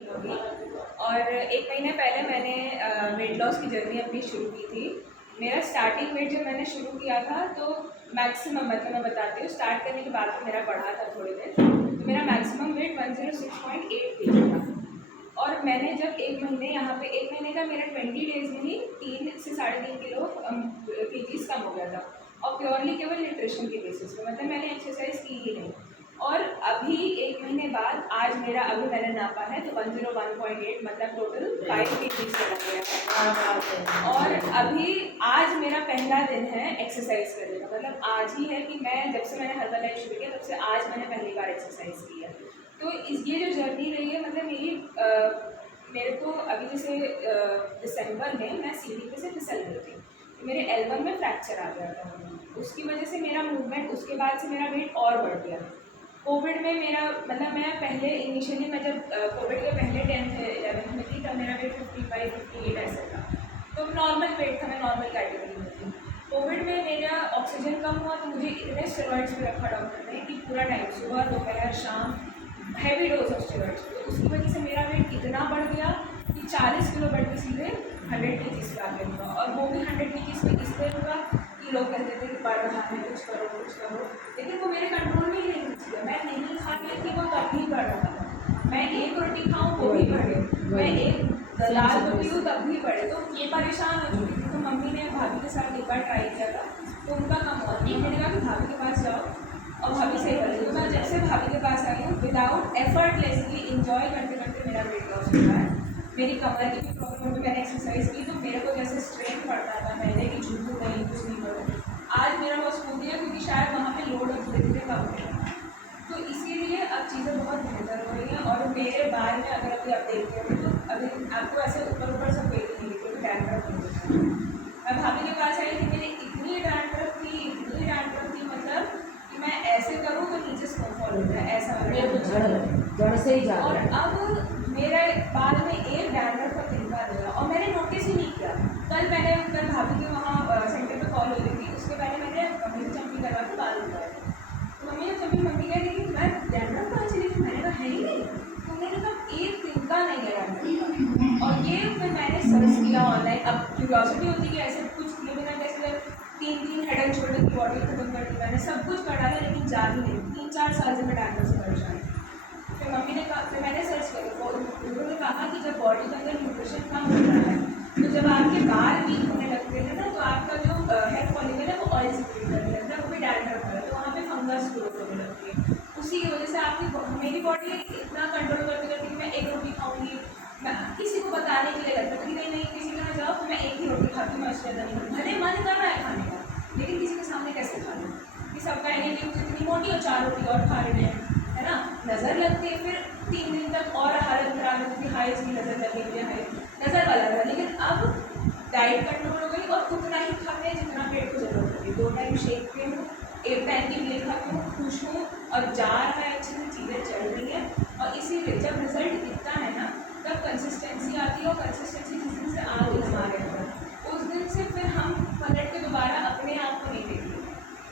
होगी। और 1 महीने पहले मैंने वेट लॉस की जर्नी अपनी शुरू की थी। मेरा स्टार्टिंग वेट जब मैंने शुरू किया था तो मैक्सिमम मतलब मैं बताती हूँ, स्टार्ट करने के बाद तो मेरा बढ़ा था थोड़ी देर, तो मेरा मैक्सिमम वेट 106.8 केजी था। और मैंने जब 1 महीने यहाँ पे 1 महीने का मेरा 20 डेज में ही 3 से 3.5 किलो केजीज कम हो गया था, और प्योरली केवल न्यूट्रिशन के बेसिस पे, मतलब मैंने एक्सरसाइज की ही नहीं। और अभी 1 महीने बाद आज मेरा, अभी मैंने नापा है तो 101.8, मतलब टोटल 5 केजीज चला गया है। और अभी आज मेरा पहला दिन है एक्सरसाइज करने का, मतलब आज ही है कि मैं जब से मैंने हर्बल शुरू किया तब से आज मैंने पहली बार एक्सरसाइज की है। तो ये जो जर्नी रही है, मतलब मेरे को अभी जैसे दिसंबर में मैं सीढ़ी पे से फिसल गई थी, तो मेरे एल्बम में फ्रैक्चर आ गया था, उसकी वजह से मेरा मूवमेंट, उसके बाद से मेरा वेट और बढ़ गया। कोविड में मेरा, मतलब मैं पहले इनिशियली मैं जब कोविड के पहले 10th 11th में थी तब मेरा वेट 55-58 ऐसा था, तो नॉर्मल वेट था, मैं नॉर्मल कैटेगरी में थी। कोविड में मेरा ऑक्सीजन कम हुआ तो मुझे इतने स्टेरॉइड्स पे रखा डॉक्टर ने कि पूरा टाइम सुबह दोपहर शाम हैवी डोज ऑफ स्टेरॉइड्स, तो उसकी वजह से मेरा वेट इतना बढ़ गया कि 40 किलो बढ़ के सीधे 100 केजीज पे आ गया था। और वो भी 100 केजीज पे इसलिए हुआ कि लोग कहते थे कि बढ़ रहा है, कुछ करो कुछ करो, लेकिन वो मेरे कंट्रोल में ही नहीं थी। मैं नहीं खा रही थी वो तब भी बढ़ रहा था, मैं एक रोटी खाऊँ वो भी बढ़े, मैं एक दाल रोटी हूँ तब भी बढ़े। तो ये परेशान हो चुकी थी, तो मम्मी ने भाभी के साथ एक बार ट्राई किया था, तो उनका कम हुआ। मम्मी ने कहा कि भाभी के पास जाओ और भाभी सही करेगी। तो मैं जब से भाभी के पास आई हूँ, विदाउट एफर्टलेसली इंजॉय करते करते मेरा वेट लॉस हुआ है। मेरी कमर की भी प्रॉब्लम होगी, मैंने एक्सरसाइज की तो मेरे को जैसे स्ट्रेन पड़ता था पहले कि झूठू नहीं, कुछ नहीं करो, आज मेरा बहुत स्मूथी है, क्योंकि शायद वहाँ पे लोड अब धीरे धीरे कम हो रहा है। तो इसीलिए अब चीज़ें बहुत बेहतर हो रही हैं। और मेरे बाल में अगर अभी आप देखते हो तो अभी आपको ऐसे ऊपर ऊपर सब पेट नहीं दिखे, डैंड्रफ नहीं दिखा। मैं भाभी के पास आई थी, मेरी इतनी डैंड्रफ थी, इतनी डैंड्रफ थी, मतलब कि मैं ऐसे करूँ तो नीचे स्नोफॉल होता है, ऐसा वाला जड़ से ही जा और रहा है। अब मेरे बाल में एक डैंड्रफ का तिनका नहीं रहा, और मैंने नोटिस ही नहीं किया। कल भाभी के वहाँ सेंटर पे कॉल हो रही थी, उसके पहले मैंने मम्मी से चम्पी करवा के बाल उठाए, तो मम्मी कह रही कि मैं डैंड्रफ कहाँ चली थी, मैंने कहा है ही नहीं, तो उन्होंने कहा एक तिनका नहीं है डैंड्रफ का। और ये फिर मैंने सर्च किया ऑनलाइन, अब क्यूरियोसिटी होती है कि ऐसे कुछ किए बिना कैसे 3 हेड एंड शोल्डर की बॉटल खत्म कर दी, मैंने सब कुछ कर डाला लेकिन जा ही नहीं, 3-4 साल से मैं डैंड्रफ से परेशान थी। फिर मम्मी ने कहा, फिर मैंने सर्च किया, उन्होंने कहा कि जब बॉडी के अंदर न्यूट्रिशन कम हो रहा है तो जब आपके बाल वीक होने लगते हैं ना, तो आपका जो हेयर फॉलिकल है वो ऑयल सिक्रेट करने लगता है, वो भी डैंड्रफ है, तो वहाँ पे फंगस ग्रोथ होने लगती है। उसी की वजह से आपकी मेरी बॉडी इतना कंट्रोल करती करती कि मैं एक रोटी खाऊंगी, मैं किसी को बताने के लिए लगता था कि नहीं नहीं किसी के यहाँ जाओ तो मैं एक ही रोटी खाती हूँ, मैं उसके अंदर नहीं, भले मन कर रहा है खाने का लेकिन किसी के सामने कैसे खा लूँ, कि सबका इन्हें कि इतनी मोटी और 4 रोटी और खा रहे हैं, है ना, नज़र लगती है। फिर 3 दिन तक और हालत खराब होती थी, हाई इसकी नज़र लगी हुई है, नज़र वाला था। लेकिन अब डाइट कंट्रोल हो गई और उतना ही खाते हैं जितना पेट को जरूरत होती है, 2 टाइम शेक पे हूँ, 1 टाइम की मील खाती हूँ, खुश हूँ और जा रहा है, अच्छी अच्छी चीज़ें चल रही हैं। और इसीलिए जब रिजल्ट दिखता है ना तब कंसिस्टेंसी आती है, और कंसिस्टेंसी जिस दिन से आ गई हमारे अंदर उस दिन से फिर हम पलट के दोबारा अपने आप को नहीं देखते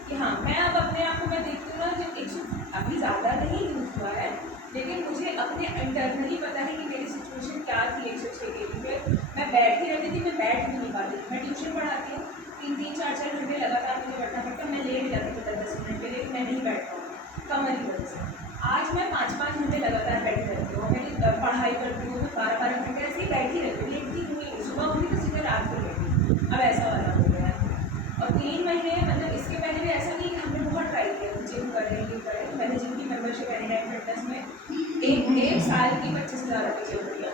कि हाँ, मैं अब अपने आप को मैं देखती हूँ ना, जब 100 अभी ज़्यादा नहीं यूज हुआ है लेकिन मुझे अपने इंटरनली पता है कि मेरी सिचुएशन क्या थी 106 के जी पे। मैं बैठ ही रहती थी, मैं बैठ भी नहीं पाती थी, मैं ट्यूशन पढ़ाती हूँ, 3-4 घंटे लगातार मुझे बैठना पड़ता, मैं लेट जाती थी 10-10 मिनट के लिए, मैं नहीं बैठ पाऊँ कमर की वजह से। आज मैं 5-5 घंटे लगातार बैठी रहती हूँ, मेरी पढ़ाई करती हूँ, मैं 12-12 घंटे ऐसे ही बैठी रहती हूँ, लेटती हुई सुबह उठी तो सीधे रात को लेटी, अब ऐसा वाला हो गया है। और 3 महीने, मतलब इसके पहले भी ऐसा नहीं कि हमने बहुत ट्राई किया जिम करें ये करें, मैंने जिम की मेंबरशिप एनीटाइम फिटनेस में एक साल की 25,000 रुपये चल रही है।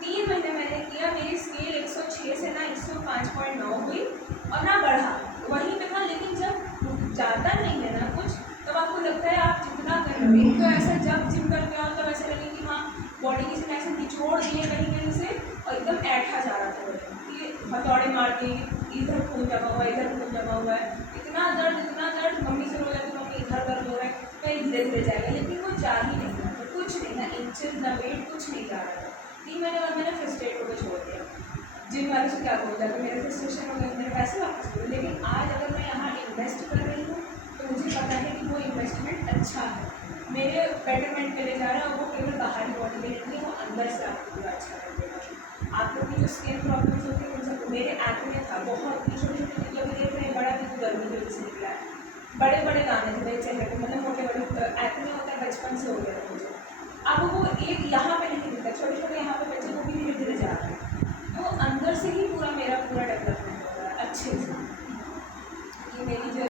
3 महीने मैंने किया, मेरी स्केल 106 से ना 105.9 हुई और ना बढ़ा, वहीं पे था। लेकिन जब ज़्यादा नहीं है ना कुछ, तब आपको लगता है आप जितना कर रहे हो, तो ऐसा जब जिम करके आओ तब ऐसा लगे कि हाँ बॉडी किसी ने ऐसे निचोड़ दिए कहीं कहीं से और एकदम ऐठा जा रहा था कि हथौड़े मार के इधर खून जमा हुआ है, इधर खून जमा हुआ है, इतना दर्द। मम्मी से बोला कि मम्मी इधर दर्द हो रहा है, कहीं धीरे धीरे जाएगा, लेकिन वो जा ही नहीं रहा था, कुछ नहीं, ना इंचेस ना वेट, कुछ नहीं जा रहा था। 3 महीने बाद मैंने फ्रस्ट्रेट होकर छोड़ दिया, जिम वाले से क्या बोल जाता, मेरे फ्रस्ट्रेशन हो गया, मेरे पैसे वापस हो गए। लेकिन आज अगर मैं यहाँ इन्वेस्ट कर रही हूँ तो मुझे पता है कि वो इन्वेस्टमेंट अच्छा है, मेरे बेटरमेंट के लिए जा रहा है, और वो केवल बाहरी बॉडी के लिए नहीं, वो अंदर से आपको पूरा अच्छा कर देगा। आप लोग की जो स्किन प्रॉब्लम्स होती है उन सब, मेरे एक्ने था बहुत, छोटे छोटे वीडियो भी देख रहे हैं, बड़ा भी गर्मी की वजह से निकला है, बड़े बड़े दाने थे मेरे चेहरे पे, मतलब मोटे बड़े एक्ने होता है, बचपन से हो गया था मुझे। अब वो एक यहाँ पे नहीं दिखता, छोटे छोटे यहाँ